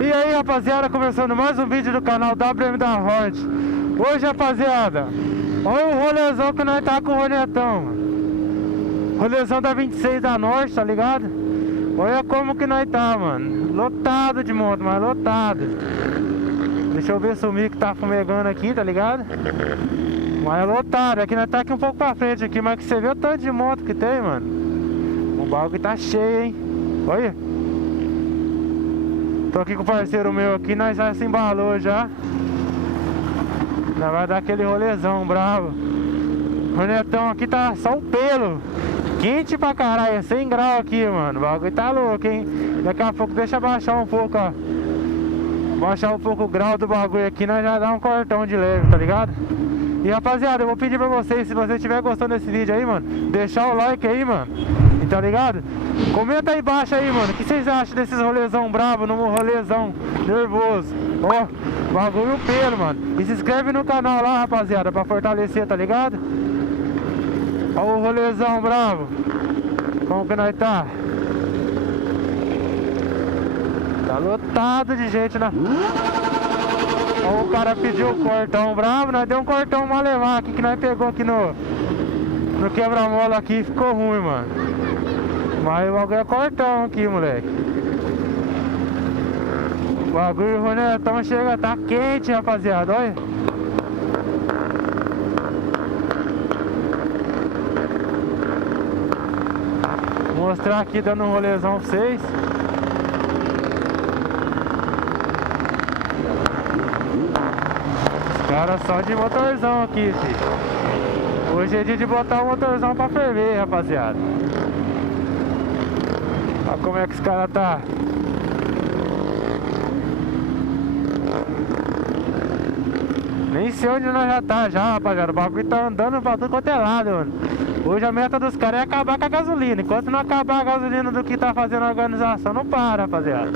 E aí, rapaziada, começando mais um vídeo do canal WM da Hort. Hoje, rapaziada, olha o rolezão que nós tá com o Ronetão, mano. Rolezão da 26 da Norte, tá ligado? Olha como que nós tá, mano. Lotado de moto, mas lotado. Deixa eu ver se o Mico tá fumegando aqui, tá ligado? Mas é lotado, aqui nós tá aqui um pouco pra frente aqui, mas que você vê o tanto de moto que tem, mano. O bagulho tá cheio, hein? Olha. Tô aqui com o parceiro meu aqui, nós já se embalou já. Nós vai dar aquele rolezão bravo. O Ronetão aqui tá só o pelo. Quente pra caralho, é 100 graus aqui, mano. O bagulho tá louco, hein? Daqui a pouco deixa baixar um pouco, ó. Baixar um pouco o grau do bagulho aqui, nós já dá um cortão de leve, tá ligado? E rapaziada, eu vou pedir pra vocês, se você estiver gostando desse vídeo aí, mano, deixar o like aí, mano. E tá ligado? Comenta aí embaixo aí, mano, o que vocês acham desses rolezão bravo, no rolezão nervoso. Ó, bagulho pelo, mano. E se inscreve no canal lá, rapaziada, pra fortalecer, tá ligado? Ó o rolezão bravo. Como que nós tá? Tá lotado de gente na... Ó, o cara pediu o cortão bravo, nós deu um cortão pra levar aqui, que nós pegou aqui no quebra-mola aqui, ficou ruim, mano. Mas o bagulho é cortão aqui, moleque. O bagulho Ronetão chega, tá quente, rapaziada, olha. Vou mostrar aqui dando um rolezão pra vocês. Os caras só de motorzão aqui, filho. Hoje é dia de botar o motorzão pra ferver, rapaziada. Olha como é que os caras tá. Nem sei onde nós já tá já, rapaziada. O bagulho tá andando pra tudo quanto é lado, mano. Hoje a meta dos caras é acabar com a gasolina. Enquanto não acabar a gasolina do que tá fazendo a organização, não para, rapaziada.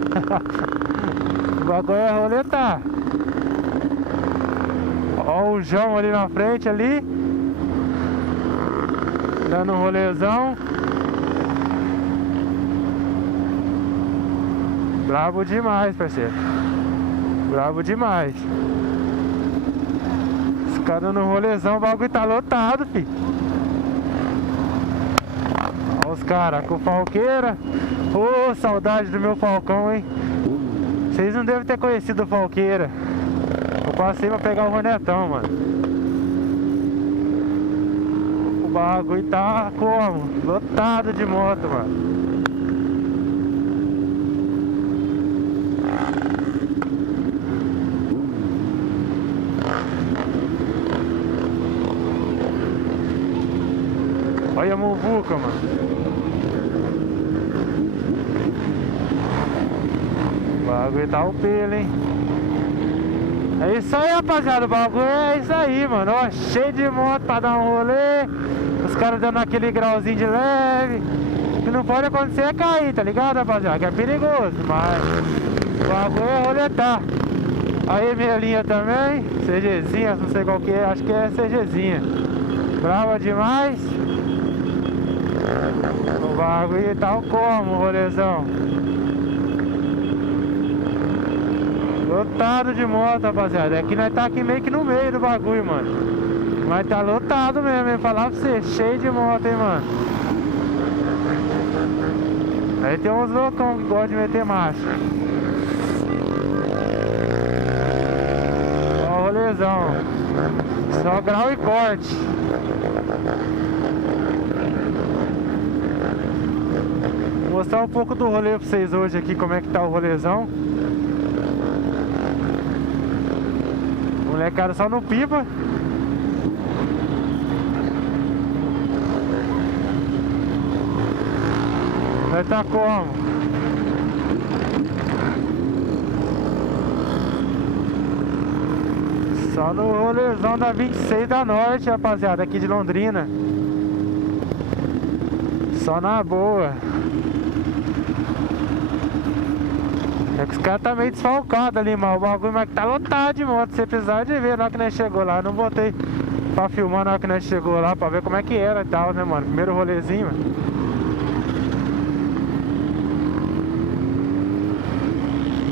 O bagulho é roletar. Ó o João ali na frente ali, dando um rolezão. Bravo demais, parceiro. Bravo demais. Os caras no rolezão, o bagulho tá lotado, filho. Olha os caras com falqueira. Ô, saudade do meu Falcão, hein? Vocês não devem ter conhecido o Falqueira. Eu passei pra pegar o Ronetão, mano. O bagulho tá como? Lotado de moto, mano. Olha a muvuca, mano. O bagulho tá o pelo, hein? É isso aí, rapaziada, o bagulho é isso aí, mano, ó, cheio de moto pra dar um rolê. Os caras dando aquele grauzinho de leve. O que não pode acontecer é cair, tá ligado, rapaziada, que é perigoso. Mas o bagulho é roletar. Aí minha linha também, CGzinha, não sei qual que é, acho que é CGzinha. Brava demais. O bagulho tá como, rolezão. Lotado de moto, rapaziada. Aqui nós tá aqui meio que no meio do bagulho, mano. Mas tá lotado mesmo, hein? Falar pra você, cheio de moto, hein, mano. Aí tem uns loucão que gostam de meter marcha. Ó o rolezão. Só grau e corte. Vou mostrar um pouco do rolê pra vocês hoje aqui, como é que tá o rolezão. Molecada só no pipa. Vai tá como? Só no rolezão da 26 da Norte, rapaziada, aqui de Londrina. Só na boa. É que os caras tá meio desfalcados ali, mas o bagulho mas tá lotado de moto. Você precisava de ver na hora que nós chegou lá. Eu não botei pra filmar na hora que nós chegou lá, pra ver como é que era e tal, né, mano? Primeiro rolezinho, mano.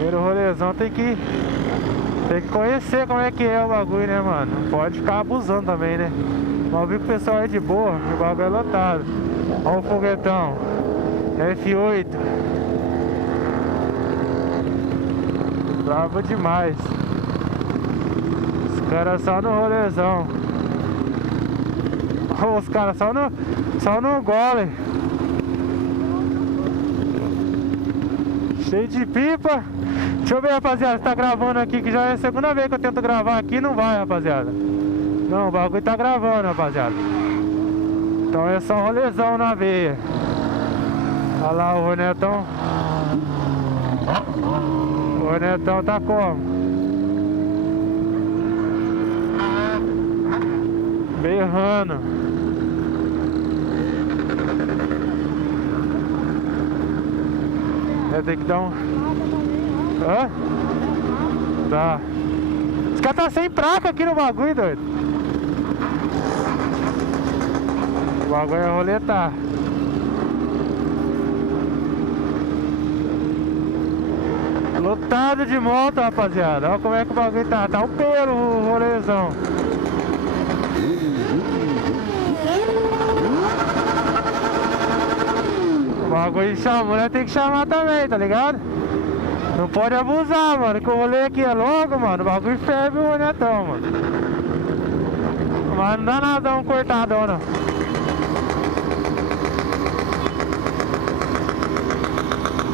Primeiro rolezão tem que conhecer como é que é o bagulho, né, mano? Não pode ficar abusando também, né? Mas vi que o pessoal é de boa, o bagulho é lotado. Olha o foguetão F8. Bravo demais. Os caras só no rolezão. Os caras só no gole. Cheio de pipa. Deixa eu ver, rapaziada, se tá gravando aqui, que já é a segunda vez que eu tento gravar aqui, não vai, rapaziada. Não, o bagulho tá gravando, rapaziada. Então é só rolezão na veia. Olha lá o Hornetão. O Hornetão tá como? Berrando. Tem que dar um... Hã? Tá. Os caras tá sem placa aqui no bagulho, doido. O bagulho é roletar. Lotado de moto, rapaziada. Olha como é que o bagulho tá. Tá um pelo o rolezão. O bagulho chama, né? Tem que chamar também, tá ligado? Não pode abusar, mano, que o rolê aqui é longo, mano. O bagulho ferve o Hornetão, mano. Mas não dá nada um cortadão, não.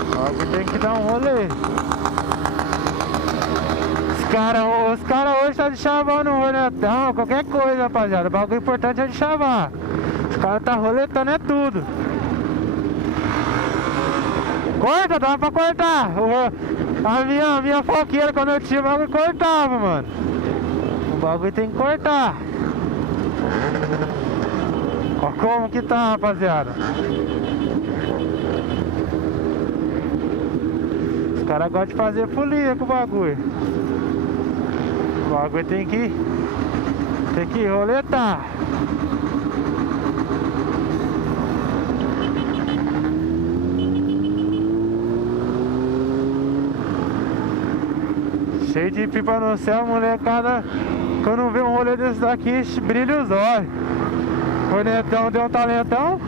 O bagulho tem que dar um rolê. Os caras hoje tá de chavão no Hornetão, qualquer coisa, rapaziada. O bagulho importante é de chavar. Os caras tá roletando é tudo. Corta, dá pra cortar. A minha foqueira, quando eu tinha, o bagulho cortava, mano. O bagulho tem que cortar. Olha como que tá, rapaziada. Os caras gostam de fazer folia com o bagulho. O bagulho tem que roletar. Cheio de pipa no céu, molecada. Quando vê um rolê desse daqui, brilha os olhos. O Hornetão deu um talentão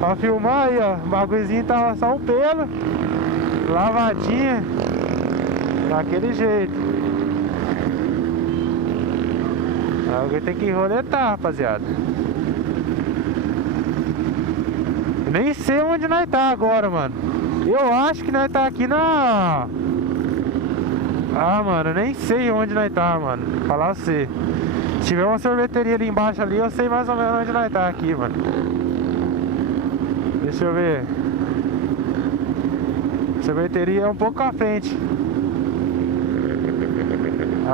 pra filmar aí, ó. O bagulhozinho tava só um pelo, lavadinha, daquele jeito. Alguém tem que roletar, rapaziada. Eu nem sei onde nós tá agora, mano. Eu acho que nós tá aqui na... Ah, mano, eu nem sei onde nós tá, mano. Falar você. Se tiver uma sorveteria ali embaixo ali, eu sei mais ou menos onde nós tá aqui, mano. Deixa eu ver. Sorveteria é um pouco à frente.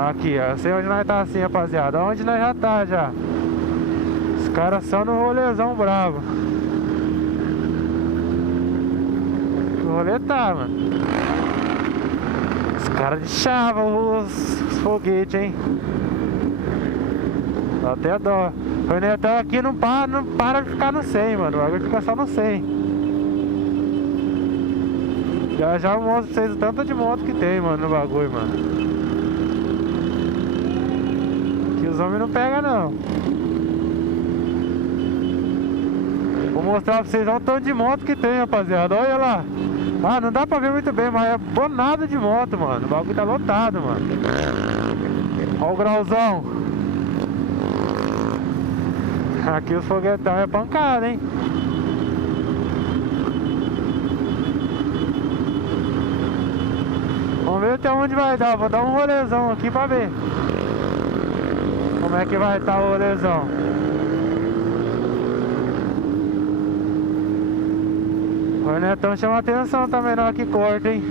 Aqui, ó. Eu sei onde nós tá assim, rapaziada. Onde nós já tá, já. Os caras são no rolezão bravo. O rolê tá, mano. Os caras de chava os foguetes, hein? Dá até dó. O Hornetão aqui não para de ficar no 100, mano. O bagulho fica só no 100. Já eu mostro pra vocês o tanto de moto que tem, mano, no bagulho, mano. Que os homens não pegam, não. Vou mostrar pra vocês o tanto de moto que tem, rapaziada. Olha lá. Ah, não dá pra ver muito bem, mas é bonado de moto, mano. O bagulho tá lotado, mano. Olha o grauzão. Aqui os foguetão é pancada, hein? Vamos ver até onde vai dar. Vou dar um rolezão aqui pra ver como é que vai estar o rolezão. O Hornetão chama atenção também na hora que corta, hein?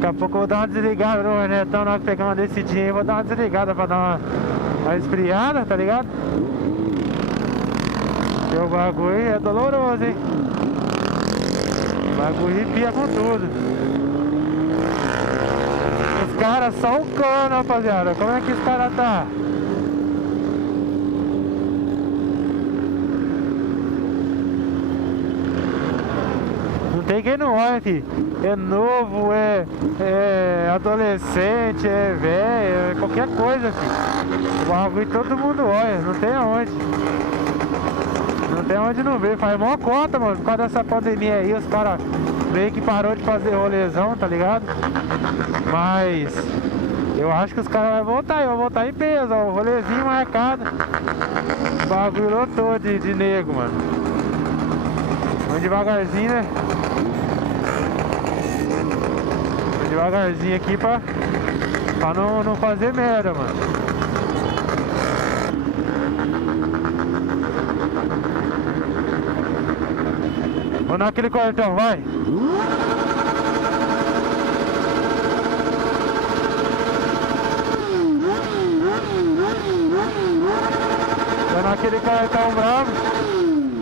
Daqui a pouco eu vou dar uma desligada no Hornetão na hora que pegar uma descidinha aí. Vou dar uma desligada pra dar uma esfriada, tá ligado? Porque o bagulho é doloroso, hein? O bagulho arrepia com tudo. Os caras só o cano, rapaziada. Como é que os caras tá? tem quem não olha, filho. É novo, é adolescente, é velho, é qualquer coisa, filho. O bagulho todo mundo olha, não tem aonde. Não tem onde não ver, faz mó conta, mano. Por causa dessa pandemia aí, os caras meio que parou de fazer rolezão, tá ligado? Mas eu acho que os caras vão voltar em peso, ó. O rolezinho marcado. O bagulho lotou de nego, mano. Vamos devagarzinho, né? Vamos devagarzinho aqui pra não fazer merda, mano. Vamos naquele cortão, vai! Tá naquele cortão bravo.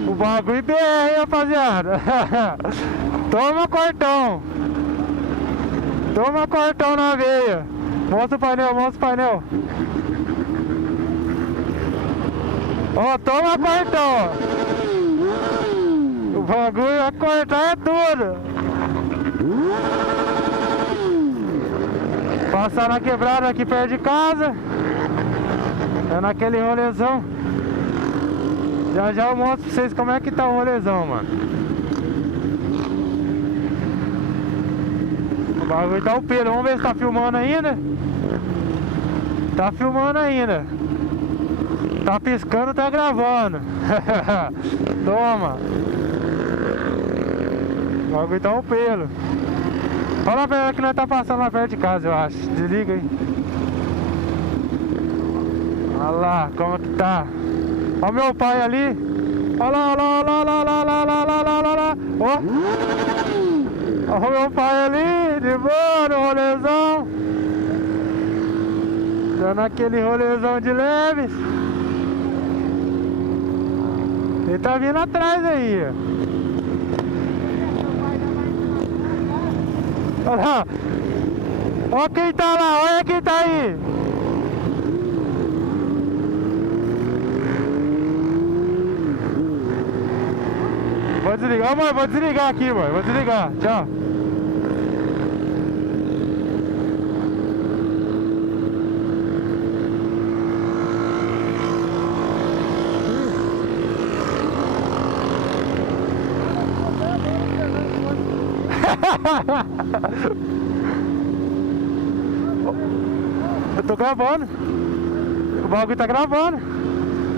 O bagulho BR, hein, rapaziada? Toma cortão! Toma cortão na veia! Mostra o painel, mostra o painel! Ó, toma cortão! O bagulho vai cortar é tudo! Passar na quebrada aqui perto de casa. É naquele rolezão. Já eu mostro pra vocês como é que tá o rolezão, mano. O bagulho tá o pelo. Vamos ver se tá filmando ainda. Tá filmando ainda. Tá piscando, tá gravando. Toma. O bagulho tá o pelo. Olha pra ela que nós tá passando lá perto de casa, eu acho. Desliga aí. Olha lá como que tá. Olha o meu pai ali. Olha lá, olha lá, olha lá, olha lá, olha lá, olha lá, olha lá. Olha o meu pai ali, de boa, no rolezão. Dando aquele rolezão de leves. Ele tá vindo atrás aí. Olha lá. Olha quem tá lá, olha quem tá aí. Vou desligar, mãe, vou desligar aqui, mãe. Vou desligar, tchau. Eu tô gravando. O bagulho tá gravando.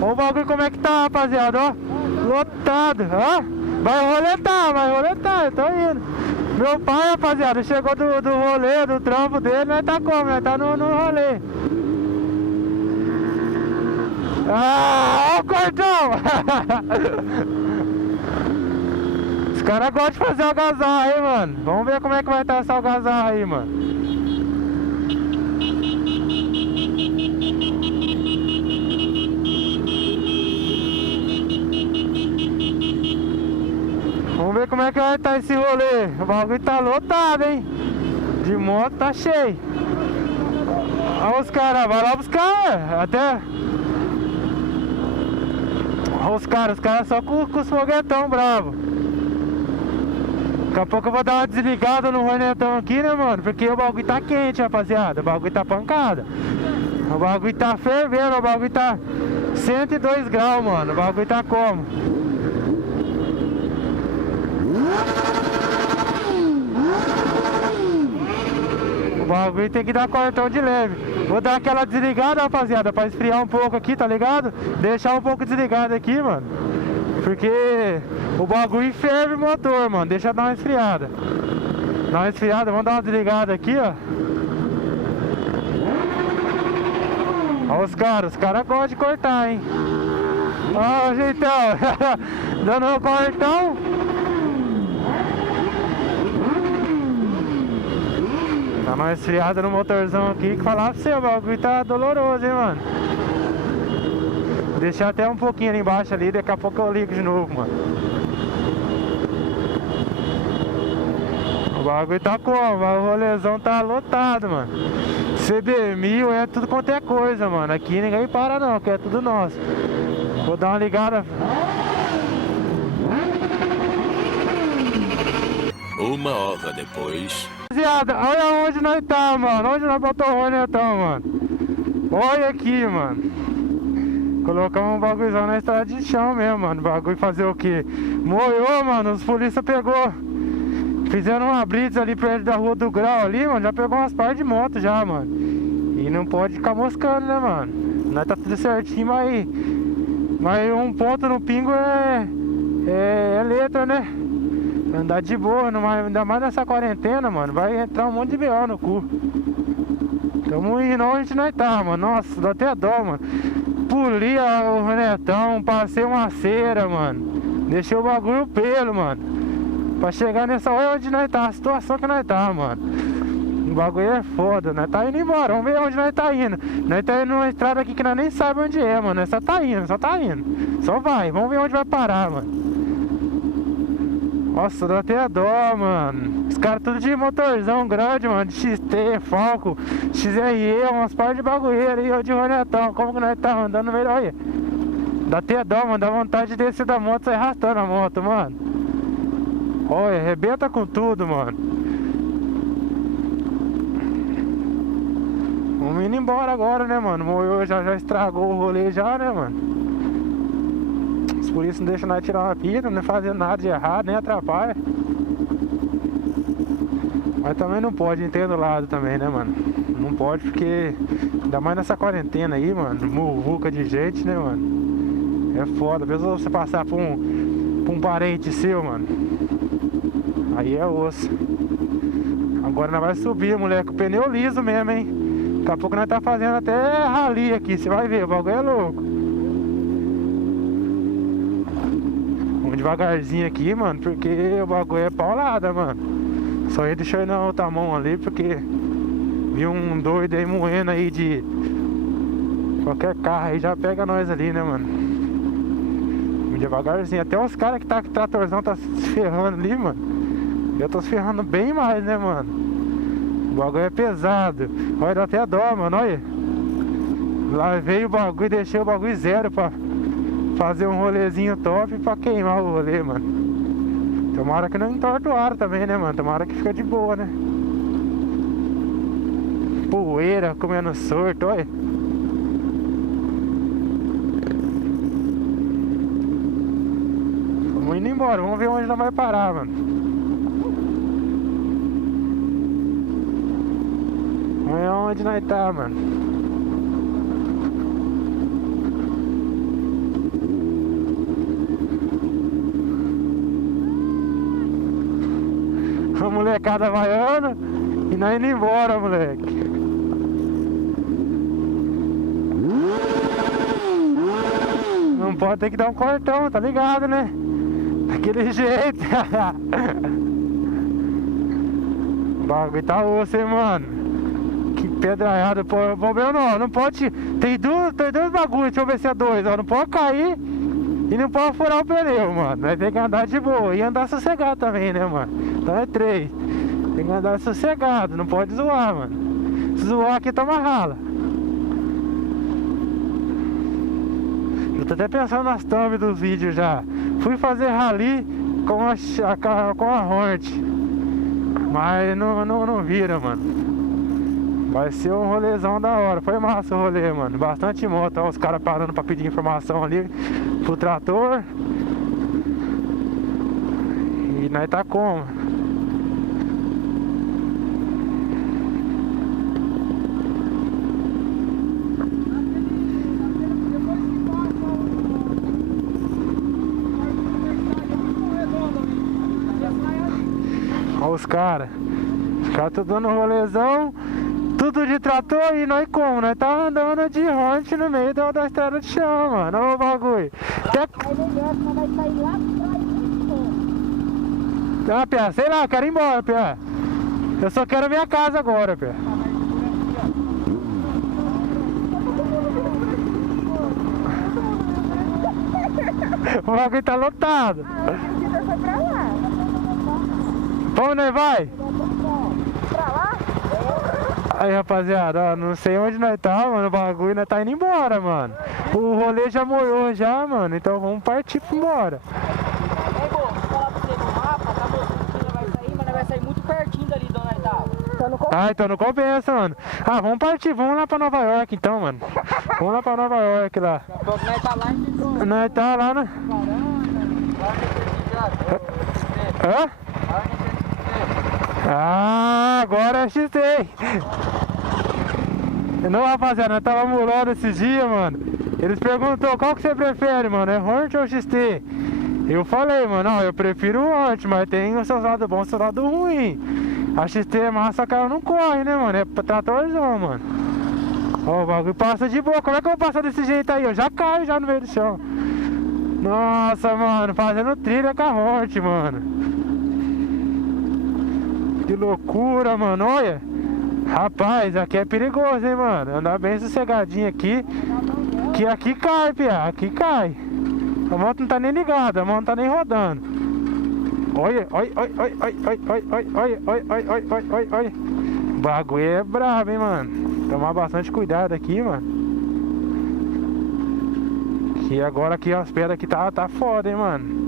Olha o bagulho como é que tá, rapaziada, ó. Lotado, ó. Vai roletar, eu tô indo. Meu pai, rapaziada, chegou do rolê, do trampo dele, nós tá como? Nós tá no rolê. Ah, ó o cortão! Os caras gostam de fazer algazarra aí, mano. Vamos ver como é que vai estar essa algazarra aí, mano. Vamos ver como é que vai estar esse rolê. O bagulho tá lotado, hein? De moto tá cheio. Olha os caras, vai lá buscar, até... Olha os caras só com os foguetão bravo. Daqui a pouco eu vou dar uma desligada no hornetão aqui, né, mano? Porque o bagulho tá quente, rapaziada. O bagulho tá pancada. O bagulho tá fervendo, o bagulho tá 102 graus, mano. O bagulho tá como? O bagulho tem que dar cortão de leve. Vou dar aquela desligada, rapaziada, pra esfriar um pouco aqui, tá ligado? Deixar um pouco desligado aqui, mano. Porque o bagulho ferve o motor, mano. Deixa dar uma esfriada. Dá uma esfriada, vamos dar uma desligada aqui, ó. Olha os caras gostam de cortar, hein? Ó o jeitão. Dando um cortão. Dá uma esfriada no motorzão aqui, que falar pra você, o bagulho tá doloroso, hein, mano. Deixar até um pouquinho ali embaixo ali, daqui a pouco eu ligo de novo, mano. O bagulho tá como? O rolezão tá lotado, mano. CB1000 é tudo quanto é coisa, mano. Aqui ninguém para não, que é tudo nosso. Vou dar uma ligada. Uma hora depois. Rapaziada, olha onde nós tá, mano. Onde nós botou o Ronetão, mano. Olha aqui, mano. Colocamos um bagulhozão na estrada de chão mesmo, mano. Bagulho fazer o quê? Moiou, mano. Os polícia pegou. Fizeram uma blitz ali perto da Rua do Grau ali, mano. Já pegou umas partes de moto já, mano. E não pode ficar moscando, né, mano? Nós tá tudo certinho, mas um ponto no pingo é letra, né? Andar de boa, ainda mais nessa quarentena, mano. Vai entrar um monte de B.O. no cu. Tamo indo onde nós tá, mano. Nossa, dá até dó, mano. Puli o Ronetão, passei uma cera, mano. Deixei o bagulho pelo, mano. Pra chegar nessa hora onde nós tá, a situação que nós tá, mano. O bagulho é foda, nós tá indo embora. Vamos ver onde nós tá indo. Nós tá indo numa estrada aqui que nós nem sabemos onde é, mano. Nós só tá indo. Só vai, vamos ver onde vai parar, mano. Nossa, dá até dó, mano. Os caras tudo de motorzão grande, mano. De XT, Falco, XRE, umas partes de bagulheiro aí, de Ronetão. Como que nós tá andando no meio? Olha. Dá até dó, mano. Dá vontade de descer da moto e sair arrastando a moto, mano. Olha, arrebenta com tudo, mano. Vamos indo embora agora, né, mano? Moiou, já estragou o rolê já, né, mano? Por isso não deixa nós tirar uma pita, não fazendo nada de errado, nem atrapalha. Mas também não pode, entendo o lado também, né, mano? Não pode porque, ainda mais nessa quarentena aí, mano, muvuca de gente, né, mano? É foda, pessoal, você passar por um parente seu, mano. Aí é osso. Agora nós vai subir, moleque, o pneu liso mesmo, hein? Daqui a pouco nós tá fazendo até rali aqui, você vai ver, o bagulho é louco. Devagarzinho aqui, mano, porque o bagulho é paulada, mano. Só ia deixar na outra mão ali, porque vi um doido aí moendo aí de qualquer carro aí, já pega nós ali, né, mano. Devagarzinho, até os caras que tratorzão tá se ferrando ali, mano. Eu tô se ferrando bem mais, né, mano. O bagulho é pesado. Olha, dá até dó, mano, olha. Lá veio o bagulho, deixei o bagulho zero pra fazer um rolezinho top pra queimar o rolê, mano. Tomara que não entorta o ar também, né, mano? Tomara que fica de boa, né? Poeira comendo sorto, olha. Vamos indo embora, vamos ver onde nós vai parar, mano. Olha onde nós tá, mano. A molecada vaiando e nós indo embora, moleque. Não pode ter que dar um cortão, tá ligado, né? Daquele jeito. O bagulho tá osso, hein, mano. Que pedraiada, pô. O problema não pode. Tem dois bagulhos, deixa eu ver se é dois, ó. Não pode cair e não pode furar o pneu, mano. Nós tem que andar de boa e andar sossegado também, né, mano? Então é 3. Tem que andar sossegado, não pode zoar, mano. Se zoar aqui toma rala. Eu tô até pensando nas thumbs dos vídeos já. Fui fazer rally com a Hornet, mas não vira, mano. Vai ser um rolezão da hora. Foi massa o rolê, mano. Bastante moto, ó, os caras parando pra pedir informação ali pro trator. E nós tá como? Olha os caras. Os caras estão dando rolezão. Tudo de trator e nós como? Nós tá andando de Hornet no meio da estrada de chão, mano. Olha o bagulho. Ah, Pia, sei lá, eu quero ir embora, Pia. Eu só quero a minha casa agora, Pia. O bagulho tá lotado. Pra onde nós vai? Pra lá? Aí, rapaziada, ó, não sei onde nós tá, mano, o bagulho, nós tá indo embora, mano. O rolê já molhou já, mano, então vamos partir pra embora. Vou falar pra você no mapa, tá mostrando que vai sair, mas Ah, então não compensa, mano. Ah, vamos partir, vamos lá pra Nova York então, mano. Vamos lá pra Nova York lá. Daqui a pouco nós tá lá em Vitória. Nós tá lá, né? Hã? Ah, agora é XT. Não, rapaziada, nós tava mulando esses dias, mano. Eles perguntou qual que você prefere, mano, é Hornet ou XT? Eu falei, mano, não, eu prefiro o Hornet, mas tem o seu lado bom e o seu lado ruim. A XT é massa, só que ela não corre, né, mano? É pra tratorzão, mano. Ó, o bagulho passa de boa. Como é que eu vou passar desse jeito aí? Eu já caio já no meio do chão. Nossa, mano, fazendo trilha com a Hornet, mano. Que loucura, mano, olha. Rapaz, aqui é perigoso, hein, mano. Andar bem sossegadinho aqui. Que aqui cai, pia, aqui cai. A moto não tá nem ligada, a moto não tá nem rodando. Olha, olha, olha, olha, olha, olha, olha, olha, olha, olha, olha, olha, olha. O bagulho é brabo, hein, mano. Tomar bastante cuidado aqui, mano. Que agora aqui as pedras aqui tá foda, hein, mano.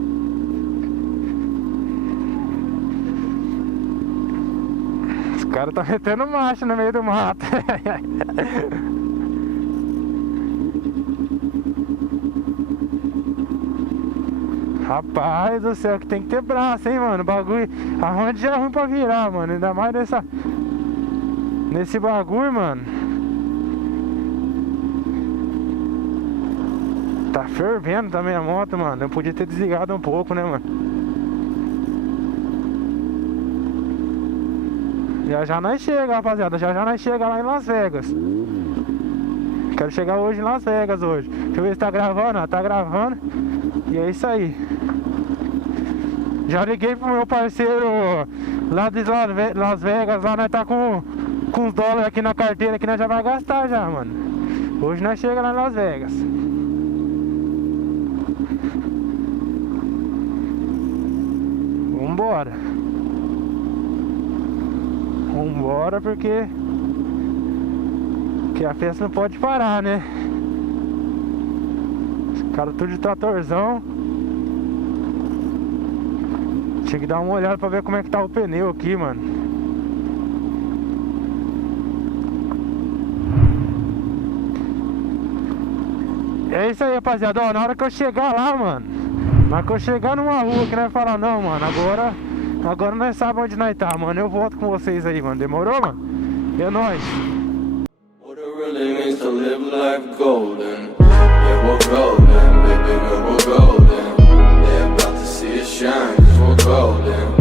Os caras tá metendo marcha no meio do mato. Rapaz do céu, que tem que ter braço, hein, mano. O bagulho. A Honda já é ruim pra virar, mano. Ainda mais nesse bagulho, mano. Tá fervendo também a moto, mano. Eu podia ter desligado um pouco, né, mano. Já já nós chega, rapaziada. Já já nós chega lá em Las Vegas. Quero chegar hoje em Las Vegas hoje. Deixa eu ver se tá gravando, ó. Tá gravando. E é isso aí. Já liguei pro meu parceiro lá de Las Vegas. Lá nós tá com uns dólares aqui na carteira que nós já vai gastar já, mano. Hoje nós chega lá em Las Vegas. Vambora. Vambora porque a festa não pode parar, né? Os caras tudo de tratorzão. Tinha que dar uma olhada pra ver como é que tá o pneu aqui, mano. É isso aí, rapaziada. Ó, na hora que eu chegar lá, mano. Na hora que eu chegar numa rua que nós falar, não, mano, agora nós sabemos onde nós tá, mano. Eu volto com vocês aí, mano. Demorou, mano? É nóis. What it really means to live life golden. Yeah, we're golden, baby girl, we're golden. They're about to see us shine, 'cause we're golden.